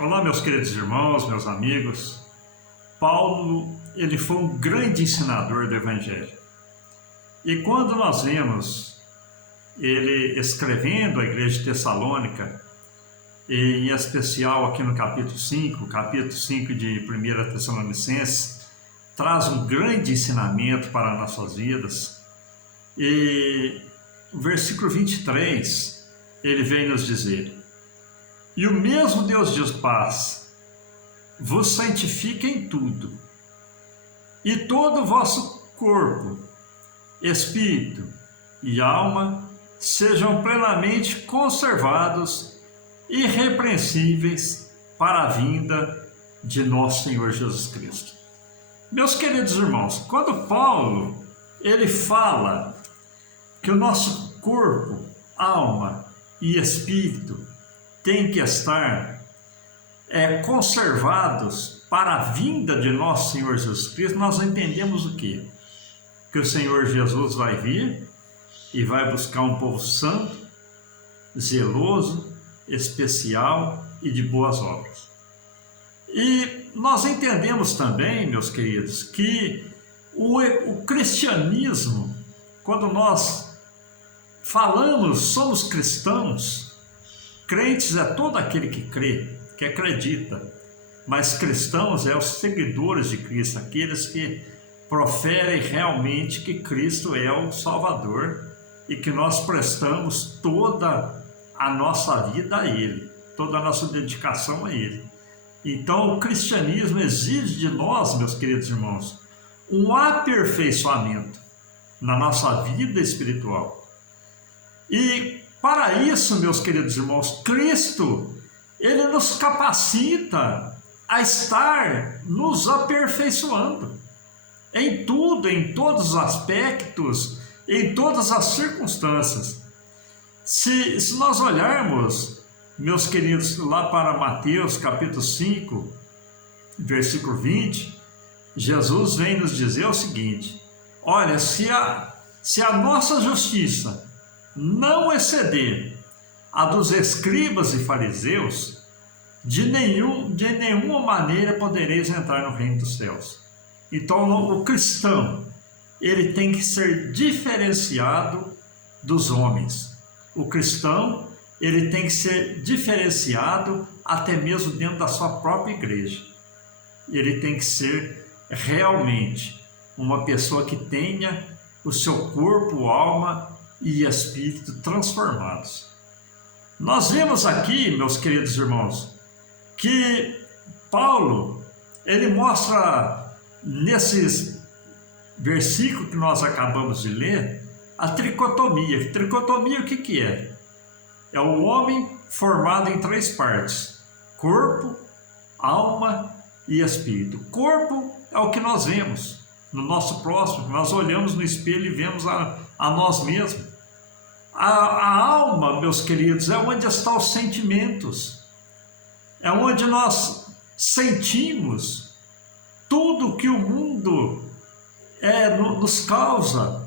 Olá, meus queridos irmãos, meus amigos. Paulo, ele foi um grande ensinador do Evangelho. E quando nós vemos ele escrevendo a igreja de Tessalônica, e em especial aqui no capítulo 5 de 1 Tessalonicenses, traz um grande ensinamento para nossas vidas. E o versículo 23, ele vem nos dizer: "E o mesmo Deus de paz vos santifique em tudo, e todo o vosso corpo, espírito e alma sejam plenamente conservados, irrepreensíveis para a vinda de nosso Senhor Jesus Cristo." Meus queridos irmãos, quando Paulo ele fala que o nosso corpo, alma e espírito tem que estar conservados para a vinda de nosso Senhor Jesus Cristo, nós entendemos o quê? Que o Senhor Jesus vai vir e vai buscar um povo santo, zeloso, especial e de boas obras. E nós entendemos também, meus queridos, que o cristianismo, quando nós falamos, somos cristãos. Crentes é todo aquele que crê, que acredita, mas cristãos é os seguidores de Cristo, aqueles que proferem realmente que Cristo é o Salvador e que nós prestamos toda a nossa vida a Ele, toda a nossa dedicação a Ele. Então o cristianismo exige de nós, meus queridos irmãos, um aperfeiçoamento na nossa vida espiritual. E para isso, meus queridos irmãos, Cristo, Ele nos capacita a estar nos aperfeiçoando em tudo, em todos os aspectos, em todas as circunstâncias. Se nós olharmos, meus queridos, lá para Mateus capítulo 5, versículo 20, Jesus vem nos dizer o seguinte: olha, se a nossa justiça não exceder a dos escribas e fariseus, de nenhuma maneira podereis entrar no reino dos céus. Então o cristão, ele tem que ser diferenciado dos homens. O cristão, ele tem que ser diferenciado até mesmo dentro da sua própria igreja. Ele tem que ser realmente uma pessoa que tenha o seu corpo, alma e espírito transformados. Nós vemos aqui, meus queridos irmãos, que Paulo, ele mostra nesses versículos que nós acabamos de ler, a tricotomia. Tricotomia, o que é? É o homem formado em três partes: corpo, alma e espírito. Corpo é o que nós vemos no nosso próximo, nós olhamos no espelho e vemos a nós mesmos. A alma, meus queridos, é onde estão os sentimentos, é onde nós sentimos tudo que o mundo nos causa,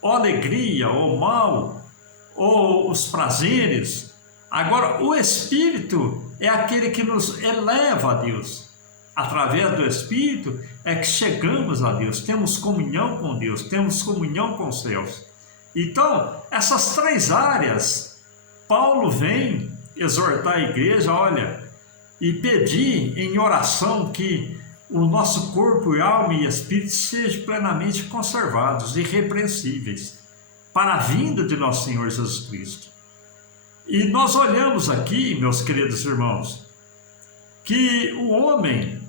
ou alegria, ou mal, ou os prazeres. Agora, o Espírito é aquele que nos eleva a Deus. Através do Espírito é que chegamos a Deus, temos comunhão com Deus, temos comunhão com os céus. Então, essas três áreas, Paulo vem exortar a igreja, olha, e pedir em oração que o nosso corpo, alma e espírito sejam plenamente conservados, irrepreensíveis, para a vinda de nosso Senhor Jesus Cristo. E nós olhamos aqui, meus queridos irmãos, que o homem,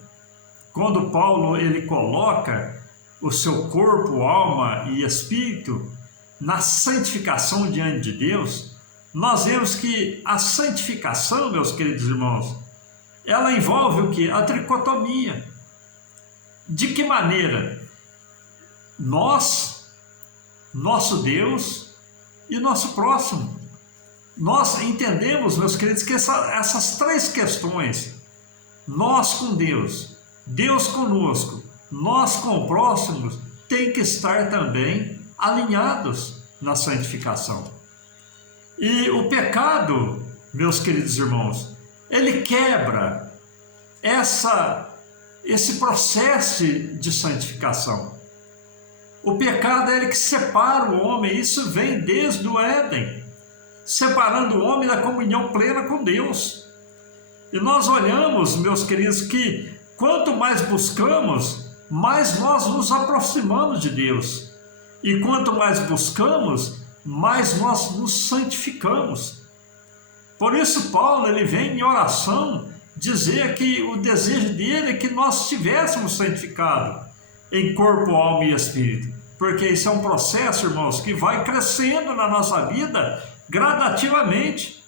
quando Paulo ele coloca o seu corpo, alma e espírito na santificação diante de Deus, nós vemos que a santificação, meus queridos irmãos, ela envolve o que? A tricotomia. De que maneira? Nós, nosso Deus e nosso próximo. Nós entendemos, meus queridos, que essas três questões, nós com Deus, Deus conosco, nós com o próximo, tem que estar também alinhados na santificação. E o pecado, meus queridos irmãos, ele quebra esse processo de santificação. O pecado é ele que separa o homem, isso vem desde o Éden, separando o homem da comunhão plena com Deus. E nós olhamos, meus queridos, que quanto mais buscamos, mais nós nos aproximamos de Deus. E quanto mais buscamos, mais nós nos santificamos. Por isso Paulo, ele vem em oração dizer que o desejo dele é que nós estivéssemos santificados em corpo, alma e espírito. Porque isso é um processo, irmãos, que vai crescendo na nossa vida gradativamente.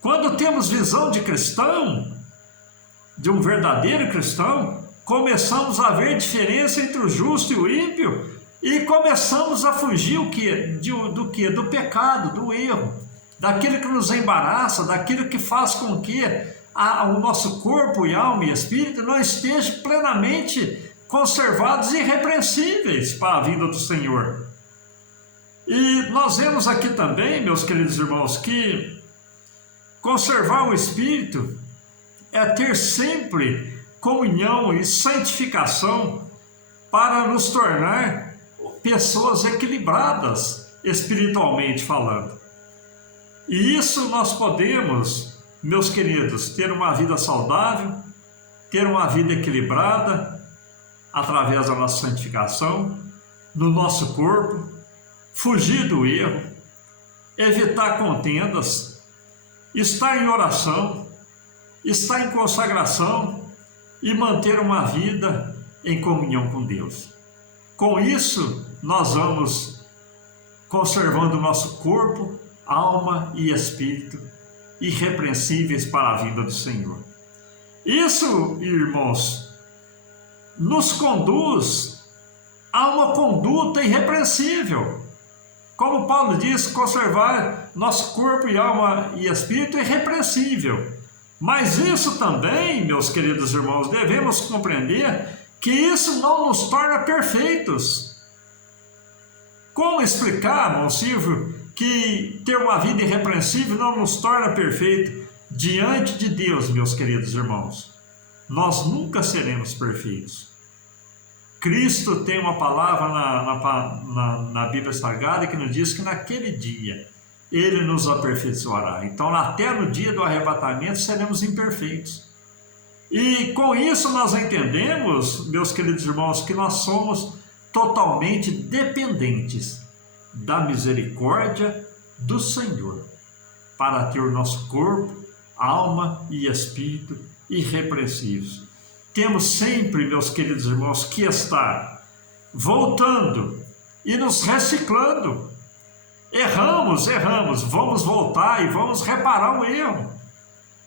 Quando temos visão de cristão, de um verdadeiro cristão, começamos a ver diferença entre o justo e o ímpio e começamos a fugir do pecado, do erro, daquilo que nos embaraça, daquilo que faz com que o nosso corpo e alma e espírito não estejam plenamente conservados e irrepreensíveis para a vinda do Senhor. E nós vemos aqui também, meus queridos irmãos, que conservar o espírito é ter sempre comunhão e santificação para nos tornar pessoas equilibradas espiritualmente falando. E isso nós podemos, meus queridos, ter uma vida saudável, ter uma vida equilibrada através da nossa santificação, no nosso corpo, fugir do erro, evitar contendas, estar em oração, estar em consagração e manter uma vida em comunhão com Deus. Com isso, nós vamos conservando o nosso corpo, alma e espírito irrepreensíveis para a vinda do Senhor. Isso, irmãos, nos conduz a uma conduta irrepreensível. Como Paulo diz, conservar nosso corpo e alma e espírito irrepreensível. Mas isso também, meus queridos irmãos, devemos compreender que isso não nos torna perfeitos. Como explicar, irmão Silvio, que ter uma vida irrepreensível não nos torna perfeitos? Diante de Deus, meus queridos irmãos, nós nunca seremos perfeitos. Cristo tem uma palavra na Bíblia Sagrada que nos diz que naquele dia Ele nos aperfeiçoará. Então, até no dia do arrebatamento, seremos imperfeitos. E com isso nós entendemos, meus queridos irmãos, que nós somos totalmente dependentes da misericórdia do Senhor para ter o nosso corpo, alma e espírito irrepreensíveis. Temos sempre, meus queridos irmãos, que estar voltando e nos reciclando. Erramos, vamos voltar e vamos reparar o erro.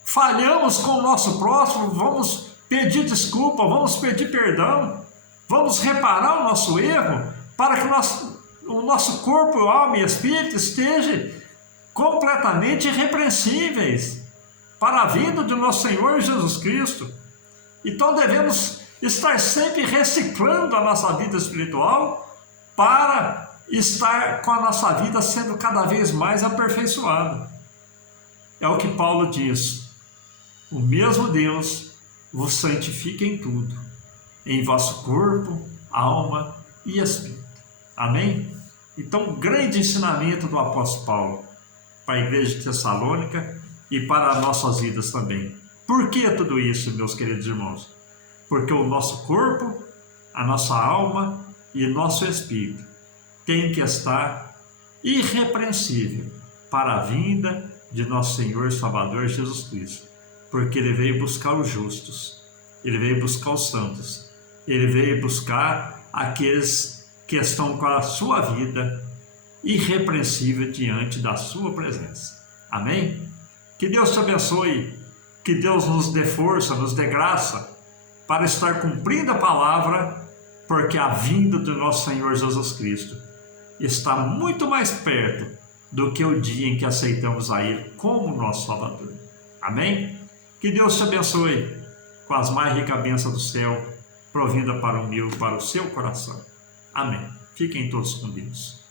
Falhamos com o nosso próximo, vamos pedir desculpa, vamos pedir perdão, vamos reparar o nosso erro para que o nosso corpo, alma e espírito estejam completamente irrepreensíveis para a vinda do nosso Senhor Jesus Cristo. Então devemos estar sempre reciclando a nossa vida espiritual para estar com a nossa vida sendo cada vez mais aperfeiçoada. É o que Paulo diz: o mesmo Deus vos santifica em tudo, em vosso corpo, alma e espírito. Amém? Então, grande ensinamento do apóstolo Paulo para a igreja de Tessalônica e para as nossas vidas também. Por que tudo isso, meus queridos irmãos? Porque o nosso corpo, a nossa alma e o nosso espírito tem que estar irrepreensível para a vinda de nosso Senhor e Salvador Jesus Cristo. Porque Ele veio buscar os justos, Ele veio buscar os santos, Ele veio buscar aqueles que estão com a sua vida irrepreensível diante da sua presença. Amém? Que Deus te abençoe, que Deus nos dê força, nos dê graça para estar cumprindo a palavra, porque a vinda do nosso Senhor Jesus Cristo está muito mais perto do que o dia em que aceitamos a Ele como nosso Salvador. Amém? Que Deus te abençoe com as mais ricas bênçãos do céu, provinda para o meu, para o seu coração. Amém. Fiquem todos com Deus.